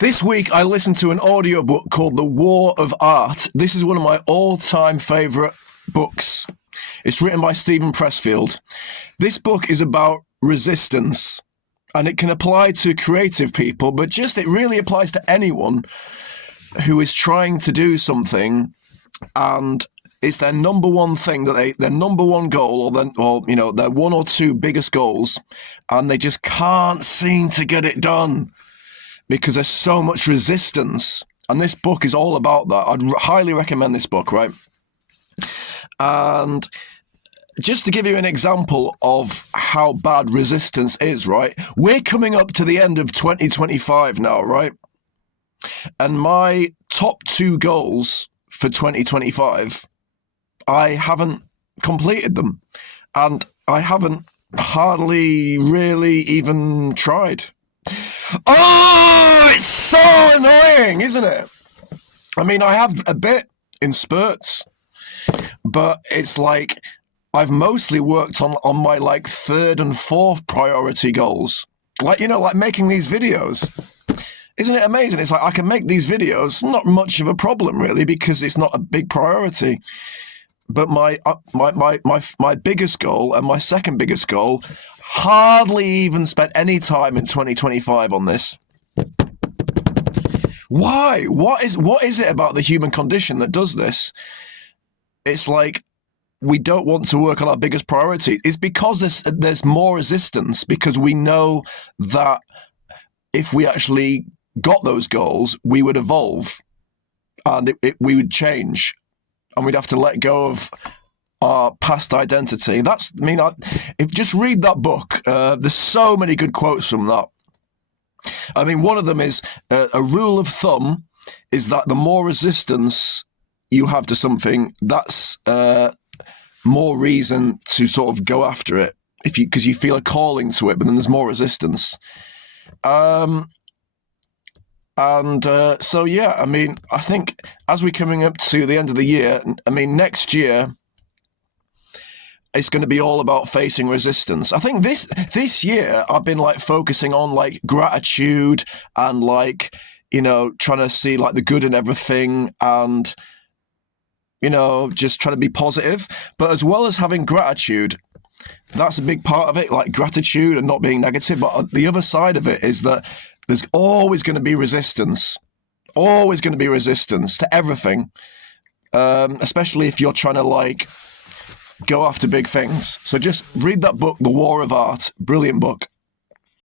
This week I listened to an audiobook called The War of Art. This is one of my all-time favourite books. It's written by Pressfield. This book is about resistance, and it can apply to creative people, but it really applies to anyone who is trying to do something, and it's their number one thing, their number one goal, or their one or two biggest goals, and they just can't seem to get it done because there's so much resistance. And this book is all about that. I'd highly recommend this book, right? And just to give you an example of how bad resistance is, right? We're coming up to the end of 2025 now, right? And my top two goals for 2025, I haven't completed them. And I haven't hardly really even tried. Oh, it's so annoying, isn't it? I mean, I have a bit in spurts, but it's like I've mostly worked on my third and fourth priority goals. Like making these videos. Isn't it amazing? It's like I can make these videos, not much of a problem really, because it's not a big priority. But my biggest goal and my second biggest goal hardly even spent any time in 2025 on this. Why? What is it about the human condition that does this? It's like we don't want to work on our biggest priority. It's because there's more resistance, because we know that if we actually got those goals, we would evolve and we would change, and we'd have to let go of our past identity. Just read that book. There's so many good quotes from that. I mean, one of them is a rule of thumb is that the more resistance you have to something, that's more reason to sort of go after it, because you feel a calling to it, but then there's more resistance. So yeah, I mean, I think as we're coming up to the end of the year, I mean, next year, it's going to be all about facing resistance. I think this year I've been focusing on gratitude and trying to see the good in everything, and just trying to be positive. But as well as having gratitude, that's a big part of it, gratitude and not being negative. But the other side of it is that there's always going to be resistance. Always going to be resistance to everything, especially if you're trying to go after big things. So just read that book, The War of Art. Brilliant book.